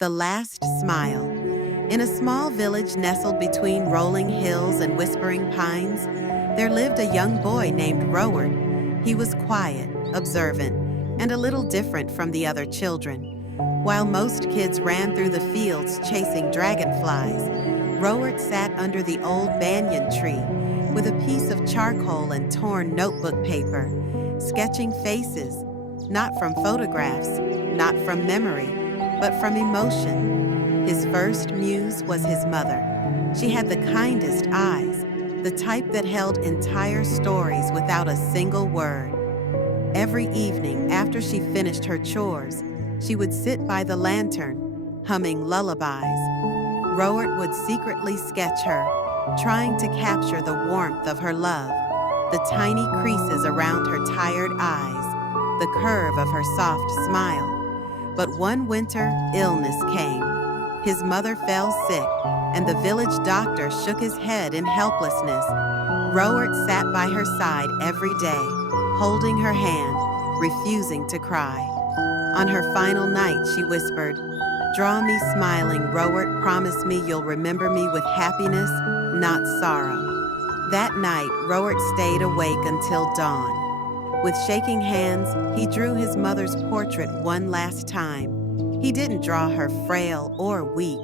The Last Smile. In a small village nestled between rolling hills and whispering pines, there lived a young boy named Roward. He was quiet, observant, and a little different from the other children. While most kids ran through the fields chasing dragonflies, Roward sat under the old banyan tree with a piece of charcoal and torn notebook paper, sketching faces, not from photographs, not from memory, but from emotion. His first muse was his mother. She had the kindest eyes, the type that held entire stories without a single word. Every evening after she finished her chores, she would sit by the lantern, humming lullabies. Rowart would secretly sketch her, trying to capture the warmth of her love, the tiny creases around her tired eyes, the curve of her soft smile. But one winter, illness came. His mother fell sick, and the village doctor shook his head in helplessness. Rowart sat by her side every day, holding her hand, refusing to cry. On her final night, she whispered, "Draw me smiling, Rowart, promise me you'll remember me with happiness, not sorrow." That night, Rowart stayed awake until dawn. With shaking hands, he drew his mother's portrait one last time. He didn't draw her frail or weak.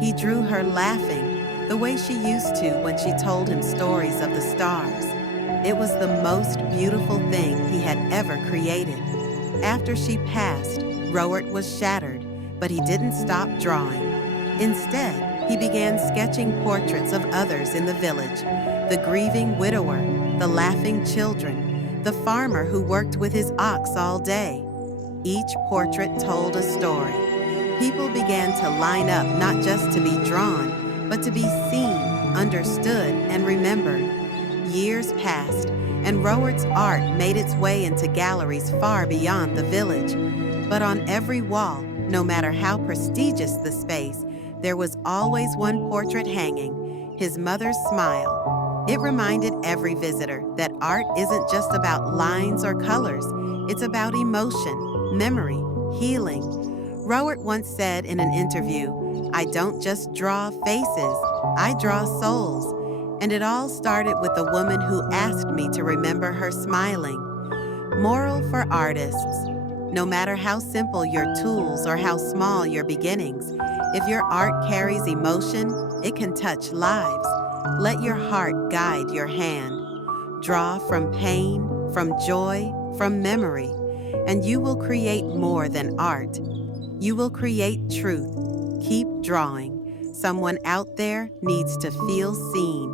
He drew her laughing, the way she used to when she told him stories of the stars. It was the most beautiful thing he had ever created. After she passed, Rowart was shattered, but he didn't stop drawing. Instead, he began sketching portraits of others in the village, the grieving widower, the laughing children, the farmer who worked with his ox all day. Each portrait told a story. People began to line up not just to be drawn, but to be seen, understood, and remembered. Years passed, and Rowart's art made its way into galleries far beyond the village. But on every wall, no matter how prestigious the space, there was always one portrait hanging, his mother's smile. It reminded every visitor that art isn't just about lines or colors, it's about emotion, memory, healing. Rowart once said in an interview, "I don't just draw faces, I draw souls." And it all started with a woman who asked me to remember her smiling. Moral for artists: no matter how simple your tools or how small your beginnings, if your art carries emotion, it can touch lives. Let your heart guide your hand. Draw from pain, from joy, from memory, and you will create more than art. You will create truth. Keep drawing. Someone out there needs to feel seen.